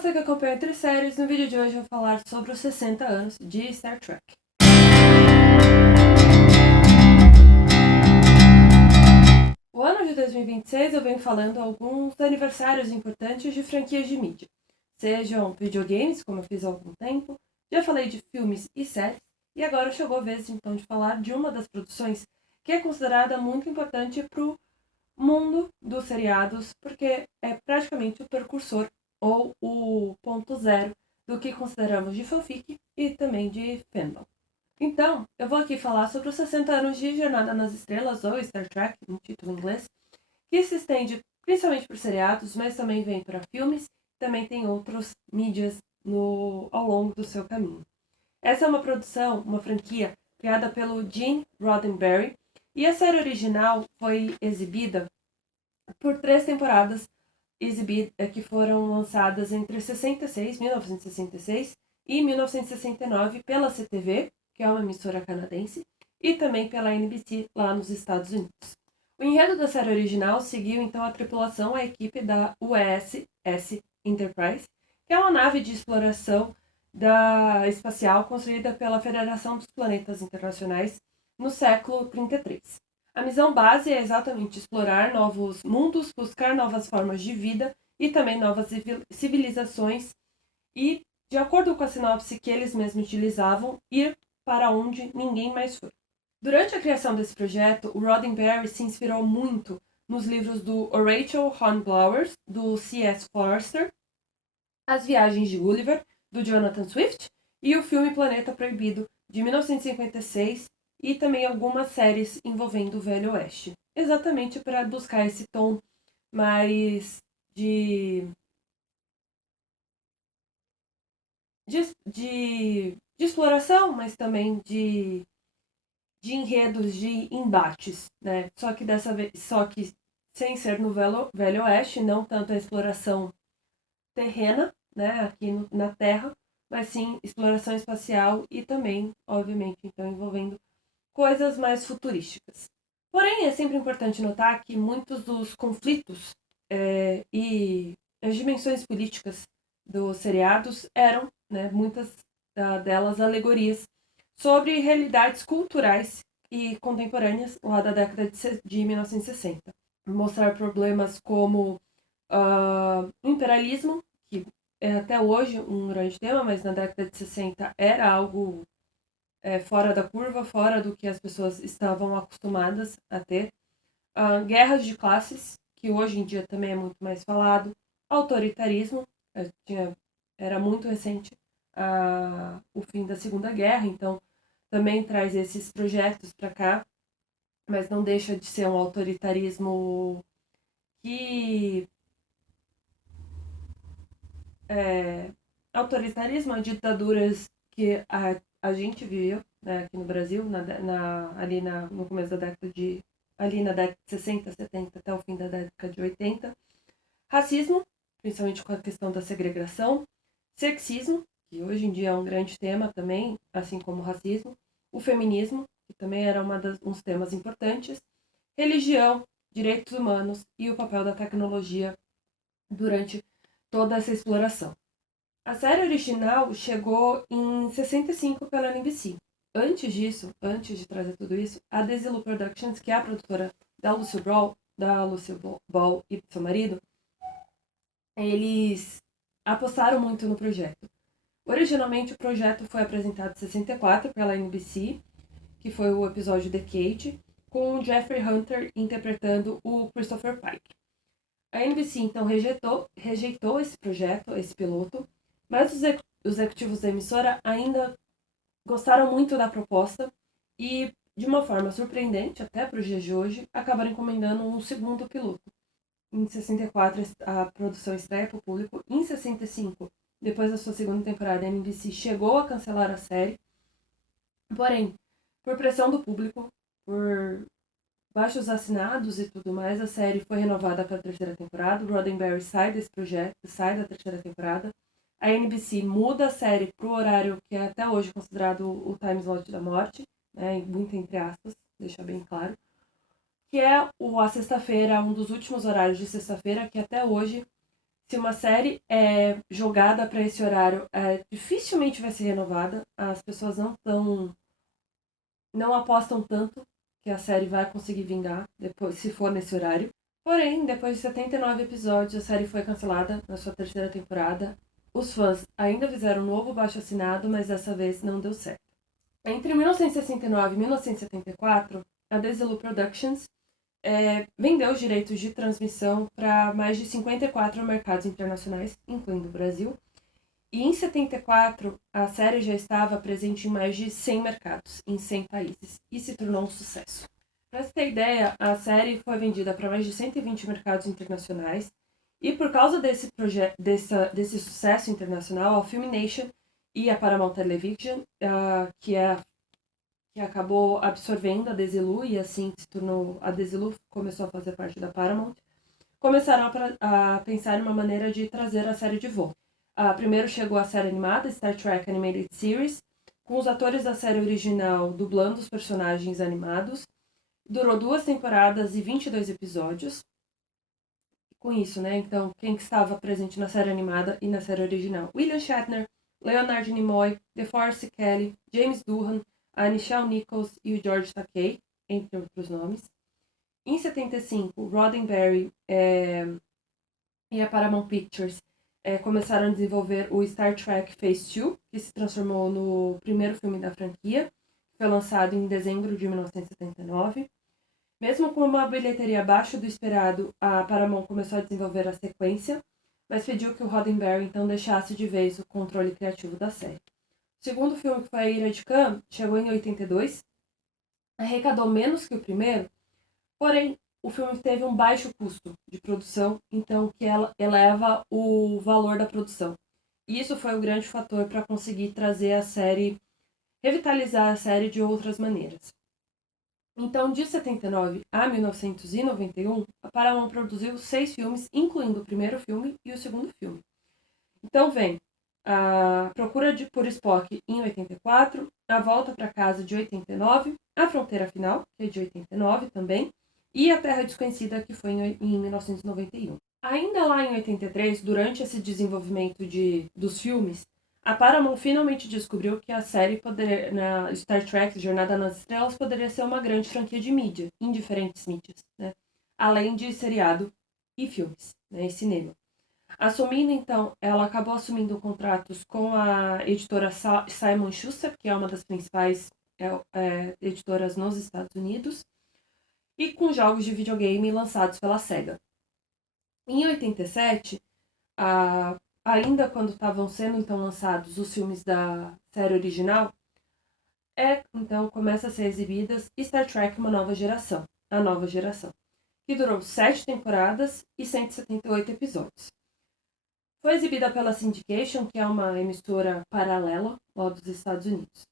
você que acompanha Entre Séries, no vídeo de hoje eu vou falar sobre os 60 anos de Star Trek. O ano de 2026 eu venho falando alguns aniversários importantes de franquias de mídia. Sejam videogames, como eu fiz há algum tempo, já falei de filmes e séries, e agora chegou a vez então de falar de uma das produções que é considerada muito importante para o mundo dos seriados, porque é praticamente o precursor ou o ponto zero do que consideramos de fanfic e também de fandom. Então, eu vou aqui falar sobre os 60 anos de Jornada nas Estrelas, ou Star Trek, no título em inglês, que se estende principalmente por seriados, mas também vem para filmes, também tem outras mídias ao longo do seu caminho. Essa é uma produção, uma franquia, criada pelo Gene Roddenberry, e a série original foi exibida por 3 temporadas que foram lançadas entre 1966 e 1969 pela CTV, que é uma emissora canadense, e também pela NBC lá nos Estados Unidos. O enredo da série original seguiu então a tripulação, a equipe da USS Enterprise, que é uma nave de exploração espacial construída pela Federação dos Planetas Internacionais no século 33. A missão base é exatamente explorar novos mundos, buscar novas formas de vida e também novas civilizações e, de acordo com a sinopse que eles mesmos utilizavam, ir para onde ninguém mais foi. Durante a criação desse projeto, o Roddenberry se inspirou muito nos livros do Horatio Hornblower, do C.S. Forster, As Viagens de Gulliver, do Jonathan Swift, e o filme Planeta Proibido, de 1956, e também algumas séries envolvendo o Velho Oeste. Exatamente para buscar esse tom mais de exploração, mas também de enredos, de embates, né? Só que dessa vez, sem ser no Velho Oeste, não tanto a exploração terrena, né, aqui na Terra, mas sim exploração espacial e também, obviamente, então envolvendo coisas mais futurísticas. Porém, é sempre importante notar que muitos dos conflitos e as dimensões políticas dos seriados eram, né, muitas delas alegorias sobre realidades culturais e contemporâneas lá da década de 1960. Mostrar problemas como o imperialismo, que é até hoje um grande tema, mas na década de 60 era algo fora da curva, fora do que as pessoas estavam acostumadas a ter. Guerras de classes, que hoje em dia também é muito mais falado. Autoritarismo, era muito recente o fim da Segunda Guerra, então também traz esses projetos para cá, mas não deixa de ser um autoritarismo que autoritarismo, ditaduras que a gente viveu, né, aqui no Brasil, no começo da década ali na década de 60, 70 até o fim da década de 80. Racismo, principalmente com a questão da segregação. Sexismo, que hoje em dia é um grande tema também, assim como o racismo. O feminismo, que também era uns temas importantes. Religião, direitos humanos e o papel da tecnologia durante toda essa exploração. A série original chegou em 65 pela NBC. Antes disso, antes de trazer tudo isso, a Desilu Productions, que é a produtora da Lucille Ball e do seu marido, eles apostaram muito no projeto. Originalmente, o projeto foi apresentado em 64 pela NBC, que foi o episódio The Cage, com o Jeffrey Hunter interpretando o Christopher Pike. A NBC, então, rejeitou esse projeto, esse piloto, mas os executivos da emissora ainda gostaram muito da proposta e, de uma forma surpreendente, até para os dias de hoje, acabaram encomendando um segundo piloto. Em 64, a produção estreia para o público. Em 65, depois da sua segunda temporada, a NBC chegou a cancelar a série. Porém, por pressão do público, por baixos assinados e tudo mais, a série foi renovada para a terceira temporada. O Roddenberry sai desse projeto, sai da terceira temporada. A NBC muda a série para o horário que é até hoje considerado o time slot da morte, né, muito entre aspas, deixa bem claro, que é a sexta-feira, um dos últimos horários de sexta-feira, que até hoje Se uma série é jogada para esse horário, dificilmente vai ser renovada. As pessoas não apostam tanto que a série vai conseguir vingar depois, se for nesse horário. Porém, depois de 79 episódios, a série foi cancelada na sua terceira temporada. Os fãs ainda fizeram um novo baixo-assinado, mas dessa vez não deu certo. Entre 1969 e 1974, a Desilu Productions vendeu os direitos de transmissão para mais de 54 mercados internacionais, incluindo o Brasil. E em 74, a série já estava presente em mais de 100 mercados, em 100 países, e se tornou um sucesso. Para você ter ideia, a série foi vendida para mais de 120 mercados internacionais, e por causa desse sucesso internacional, a Filmination e a Paramount Television, que acabou absorvendo a Desilu, e assim se tornou, a Desilu começou a fazer parte da Paramount, começaram a pensar em uma maneira de trazer a série de volta. Primeiro chegou a série animada, Star Trek Animated Series, com os atores da série original dublando os personagens animados. Durou 2 temporadas e 22 episódios. Com isso, né? Então, quem estava presente na série animada e na série original? William Shatner, Leonard Nimoy, DeForest Kelley, James Doohan, a Nichelle Nichols e o George Takei, entre outros nomes. Em 75, Roddenberry e a Paramount Pictures começaram a desenvolver o Star Trek Phase 2, que se transformou no primeiro filme da franquia, que foi lançado em dezembro de 1979. Mesmo com uma bilheteria abaixo do esperado, a Paramount começou a desenvolver a sequência, mas pediu que o Roddenberry então deixasse de vez o controle criativo da série. O segundo filme, que foi A Ira de Khan, chegou em 82, arrecadou menos que o primeiro, porém o filme teve um baixo custo de produção, então que ela eleva o valor da produção. E isso foi um grande fator para conseguir trazer a série, revitalizar a série de outras maneiras. Então, de 79 a 1991, a Paramount produziu 6 filmes, incluindo o primeiro filme e o segundo filme. Então vem a Procura por Spock em 84, A Volta para Casa de 89, A Fronteira Final, que é de 89 também, e A Terra Desconhecida, que foi em 1991. Ainda lá em 83, durante esse desenvolvimento dos filmes, a Paramount finalmente descobriu que a série na Star Trek Jornada nas Estrelas poderia ser uma grande franquia de mídia, em diferentes mídias, né? Além de seriado e filmes, né? E cinema. Ela acabou assumindo contratos com a editora Simon Schuster, que é uma das principais editoras nos Estados Unidos, e com jogos de videogame lançados pela SEGA. Em 87, ainda quando estavam sendo então lançados os filmes da série original, então começa a ser exibidas Star Trek Uma Nova Geração, a nova geração, que durou 7 temporadas e 178 episódios. Foi exibida pela Syndication, que é uma emissora paralela lá dos Estados Unidos.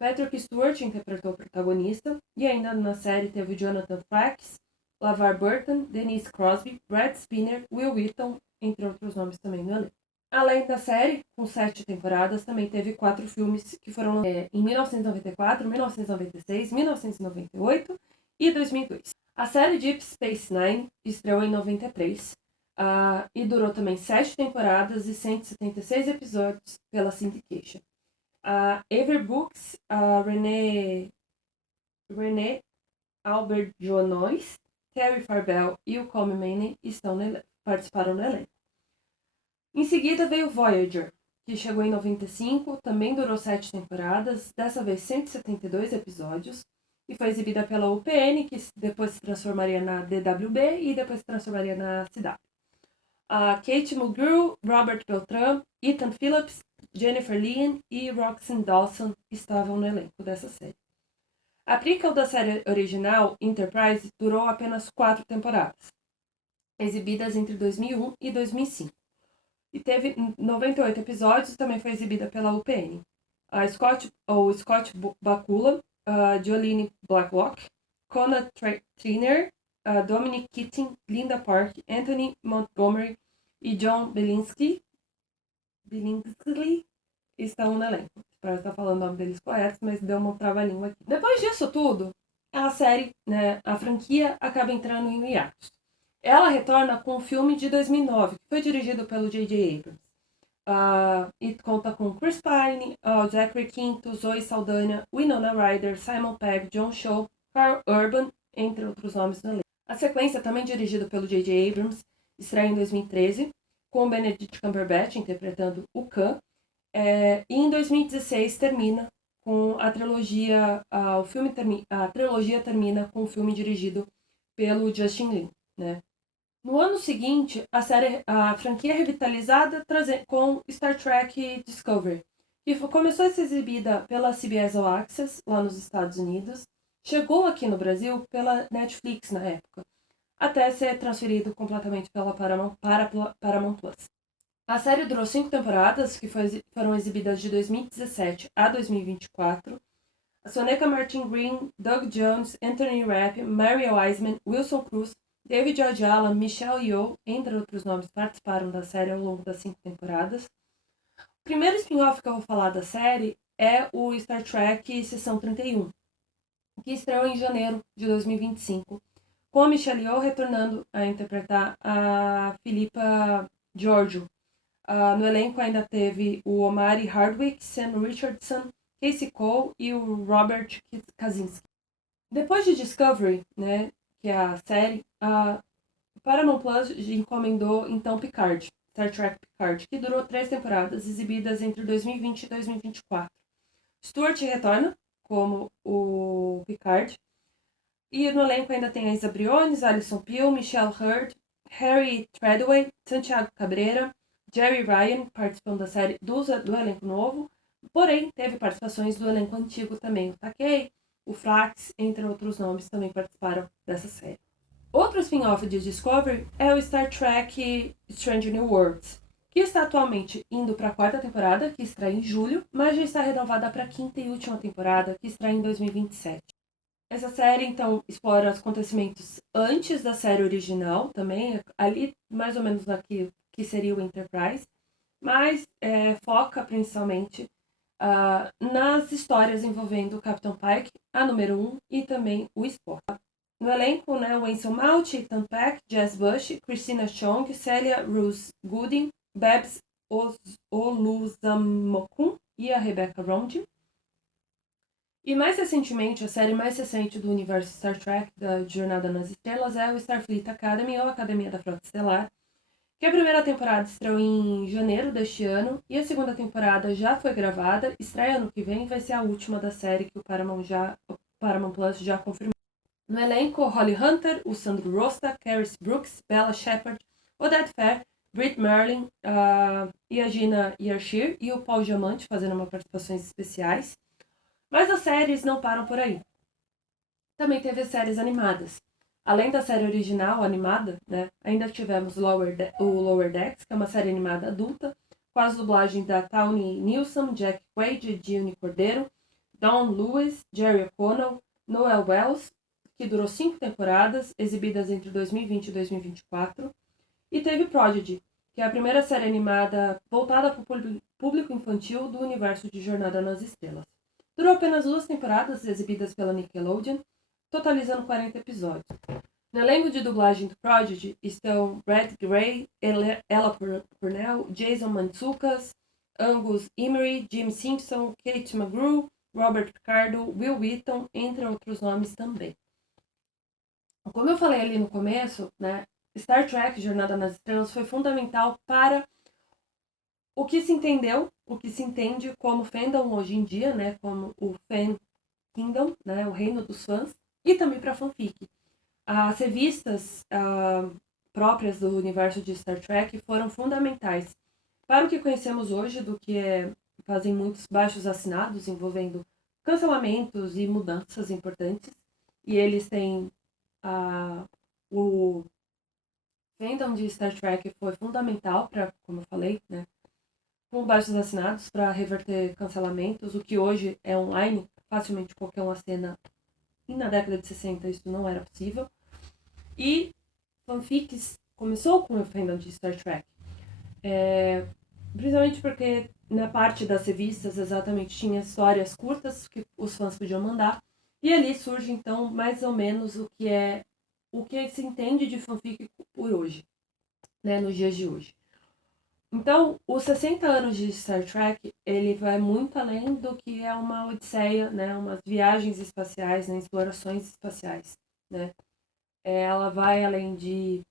Patrick Stewart interpretou o protagonista, e ainda na série teve Jonathan Frakes, LeVar Burton, Denise Crosby, Brad Spinner, Will Wheaton, entre outros nomes também no elenco. Além da série, com 7 temporadas, também teve 4 filmes que foram lançados em 1994, 1996, 1998 e 2002. A série Deep Space Nine estreou em 93 e durou também 7 temporadas e 176 episódios pela Syndication. A Avery Brooks, a Renée Auberjonois, Terry Farbell e o Colm Meaney participaram do elenco. Em seguida veio Voyager, que chegou em 95, também durou 7 temporadas, dessa vez 172 episódios, e foi exibida pela UPN, que depois se transformaria na DWB e depois se transformaria na CW. A Kate Mulgrew, Robert Beltran, Ethan Phillips, Jennifer Lien e Roxanne Dawson estavam no elenco dessa série. A prequel da série original, Enterprise, durou apenas 4 temporadas, exibidas entre 2001 e 2005. E teve 98 episódios, também foi exibida pela UPN. Scott Bakula, Jolene Blacklock, Conrad Trainer, Dominic Keating, Linda Park, Anthony Montgomery e John Billingsley estão no elenco. Espero estar falando o nome deles correto, mas deu uma trava-língua aqui. Depois disso tudo, a série, a franquia, acaba entrando em hiatus. Ela retorna com um filme de 2009, que foi dirigido pelo J.J. Abrams. E conta com Chris Pine, Zachary Quinto, Zoe Saldanha, Winona Ryder, Simon Pegg, John Cho, Karl Urban, entre outros nomes no elenco. A sequência, também dirigida pelo J.J. Abrams, estreia em 2013, com Benedict Cumberbatch interpretando o Khan, e em 2016 termina com a trilogia, a trilogia termina com o filme dirigido pelo Justin Lin, né? No ano seguinte, a franquia é revitalizada com Star Trek Discovery, que começou a ser exibida pela CBS All Access, lá nos Estados Unidos, chegou aqui no Brasil pela Netflix na época, até ser transferido completamente pela Paramount Plus. A série durou 5 temporadas, que foram exibidas de 2017 a 2024. A Soneca Martin Green, Doug Jones, Anthony Rapp, Mary Wiseman, Wilson Cruz, David Ajala, Michelle Yeoh, entre outros nomes, participaram da série ao longo das 5 temporadas. O primeiro spin-off que eu vou falar da série é o Star Trek Seção 31, que estreou em janeiro de 2025, com a Michelle Yeoh retornando a interpretar a Philippa Georgiou. No elenco ainda teve o Omari Hardwick, Sam Richardson, Casey Cole e o Robert Kaczynski. Depois de Discovery, né, que é a série, a Paramount Plus encomendou então Picard, Star Trek Picard, que durou 3 temporadas, exibidas entre 2020 e 2024. Stewart retorna como o Picard, e no elenco ainda tem a Isa Briones, Alison Pill, Michelle Hurd, Harry Treadway, Santiago Cabrera, Jerry Ryan participando da série do elenco novo, porém teve participações do elenco antigo também. O Takei, o Flax, entre outros nomes, também participaram dessa série. Outro spin-off de Discovery é o Star Trek Strange New Worlds, que está atualmente indo para a 4ª temporada, que estreia em julho, mas já está renovada para a 5ª e última temporada, que estreia em 2027. Essa série, então, explora os acontecimentos antes da série original também, ali mais ou menos naquilo que seria o Enterprise, mas foca principalmente nas histórias envolvendo o Capitão Pike, a número 1, e também o Spock. No elenco, né, o Anson Mount, Ethan Peck, Jess Bush, Christina Chong, Celia Rose Gooding, Babs Oluzamokun e a Rebecca Romijn. E mais recentemente, a série mais recente do universo Star Trek, da Jornada nas Estrelas, é o Starfleet Academy, ou Academia da Frota Estelar, que a primeira temporada estreou em janeiro deste ano, e a segunda temporada já foi gravada, estreia ano que vem, vai ser a última da série que o Paramount Plus já confirmou. No elenco, Holly Hunter, o Sandro Rosta, Caris Brooks, Bella Shepard, Odette Fair, Britt Merlin e a Gina Yarshir e o Paul Giamatti fazendo uma participações especiais. Mas as séries não param por aí. Também teve as séries animadas. Além da série original animada, né, ainda tivemos o Lower Decks, que é uma série animada adulta, com as dublagens da Tawny Nilsson, Jack Quaid, Dione Cordeiro, Dawn Lewis, Jerry O'Connell, Noel Wells, que durou 5 temporadas, exibidas entre 2020 e 2024. E teve Prodigy, que é a primeira série animada voltada para o público infantil do universo de Jornada nas Estrelas. Durou apenas 2 temporadas, exibidas pela Nickelodeon, totalizando 40 episódios. No elenco de dublagem do Prodigy estão Brad Gray, Ella Purnell, Jason Mantzoukas, Angus Emery, Jim Simpson, Kate McGrew, Robert Picardo, Will Wheaton, entre outros nomes também. Como eu falei ali no começo, né, Star Trek Jornada nas Estrelas foi fundamental para o que se entendeu, o que se entende como fandom hoje em dia, né, como o fan kingdom, né, o reino dos fãs, e também para fanfic. As revistas próprias do universo de Star Trek foram fundamentais para o que conhecemos hoje, do que fazem muitos baixos assinados envolvendo cancelamentos e mudanças importantes, e eles têm o fandom de Star Trek foi fundamental para, como eu falei, né, com baixos assinados para reverter cancelamentos, o que hoje é online, facilmente qualquer um acena, e na década de 60 isso não era possível. E fanfics começou com o fandom de Star Trek, principalmente porque na parte das revistas exatamente tinha histórias curtas que os fãs podiam mandar, e ali surge então mais ou menos o que é o que se entende de fanfic por hoje, né, nos dias de hoje. Então, os 60 anos de Star Trek, ele vai muito além do que é uma odisseia, né, umas viagens espaciais, né, explorações espaciais, né. Ela vai além de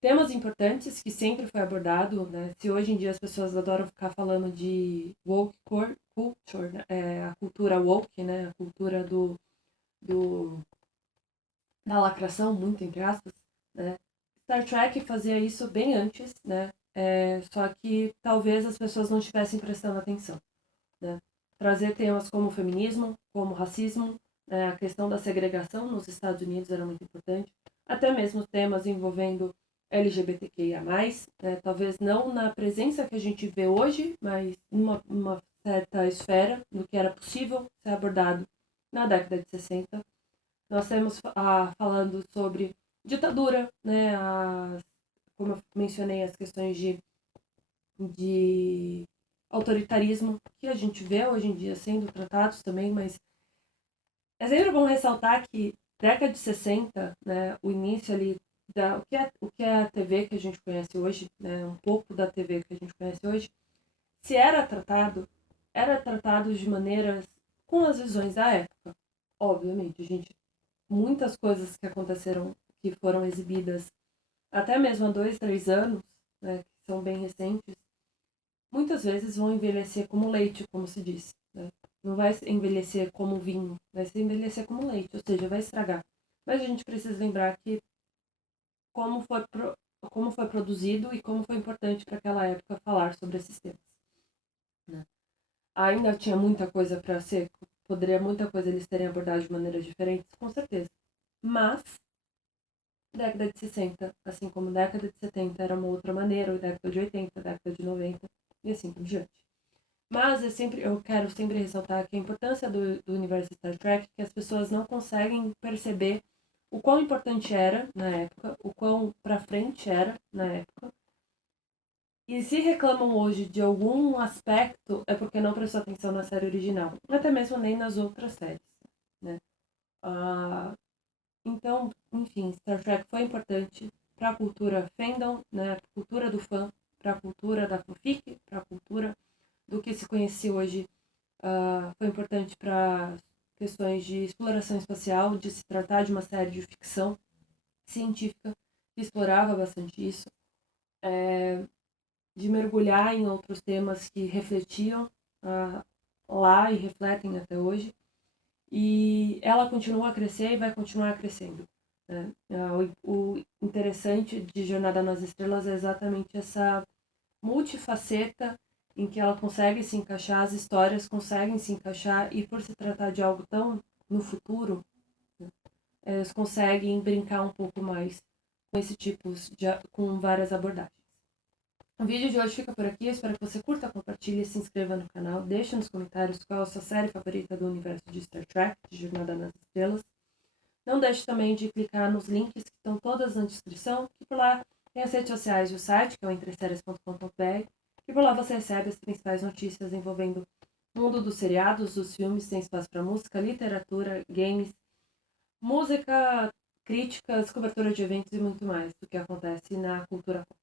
temas importantes que sempre foi abordado, né. Se hoje em dia as pessoas adoram ficar falando de woke culture, né, a cultura woke, né, a cultura do da lacração, muito entre aspas, né. Star Trek fazia isso bem antes, né? Só que talvez as pessoas não estivessem prestando atenção, né? Trazer temas como feminismo, como racismo, né? A questão da segregação nos Estados Unidos era muito importante, até mesmo temas envolvendo LGBTQIA+, né? Talvez não na presença que a gente vê hoje, mas numa certa esfera do que era possível ser abordado na década de 60. Nós temos falando sobre ditadura, né? Como eu mencionei, as questões de autoritarismo que a gente vê hoje em dia sendo tratados também, mas é sempre bom ressaltar que década de 60, né, o início ali o que é a TV que a gente conhece hoje, né, um pouco da TV que a gente conhece hoje, se era tratado de maneiras com as visões da época. Obviamente, muitas coisas que aconteceram, que foram exibidas até mesmo há 2, 3 anos, né, que são bem recentes, muitas vezes vão envelhecer como leite, como se diz. Né? Não vai envelhecer como vinho, vai se envelhecer como leite, ou seja, vai estragar. Mas a gente precisa lembrar que como foi, como foi produzido e como foi importante para aquela época falar sobre esses temas. Né? Ainda tinha muita coisa para ser, poderia muita coisa eles terem abordado de maneiras diferentes, com certeza. Mas década de 60, assim como década de 70 era uma outra maneira, ou década de 80, década de 90 e assim por diante. Mas eu quero sempre ressaltar que a importância do universo Star Trek, que as pessoas não conseguem perceber o quão importante era na época, o quão pra frente era na época. E se reclamam hoje de algum aspecto, é porque não prestou atenção na série original, até mesmo nem nas outras séries, né? Ah, então, enfim, Star Trek foi importante para a cultura fandom, né? Para a cultura do fã, para a cultura da fanfic, para a cultura do que se conhece hoje. Foi importante para questões de exploração espacial, de se tratar de uma série de ficção científica que explorava bastante isso, de mergulhar em outros temas que refletiam lá e refletem até hoje. E ela continua a crescer e vai continuar crescendo. Né? O interessante de Jornada nas Estrelas é exatamente essa multifaceta em que ela consegue se encaixar, as histórias conseguem se encaixar, e por se tratar de algo tão no futuro, né, elas conseguem brincar um pouco mais com esse tipo com várias abordagens. O vídeo de hoje fica por aqui, eu espero que você curta, compartilhe, se inscreva no canal, deixe nos comentários qual é a sua série favorita do universo de Star Trek, de Jornada nas Estrelas. Não deixe também de clicar nos links que estão todas na descrição, que por lá tem as redes sociais e o site, que é o entreseries.com.br, e por lá você recebe as principais notícias envolvendo o mundo dos seriados, dos filmes, tem espaço para música, literatura, games, música, críticas, cobertura de eventos e muito mais do que acontece na cultura pop.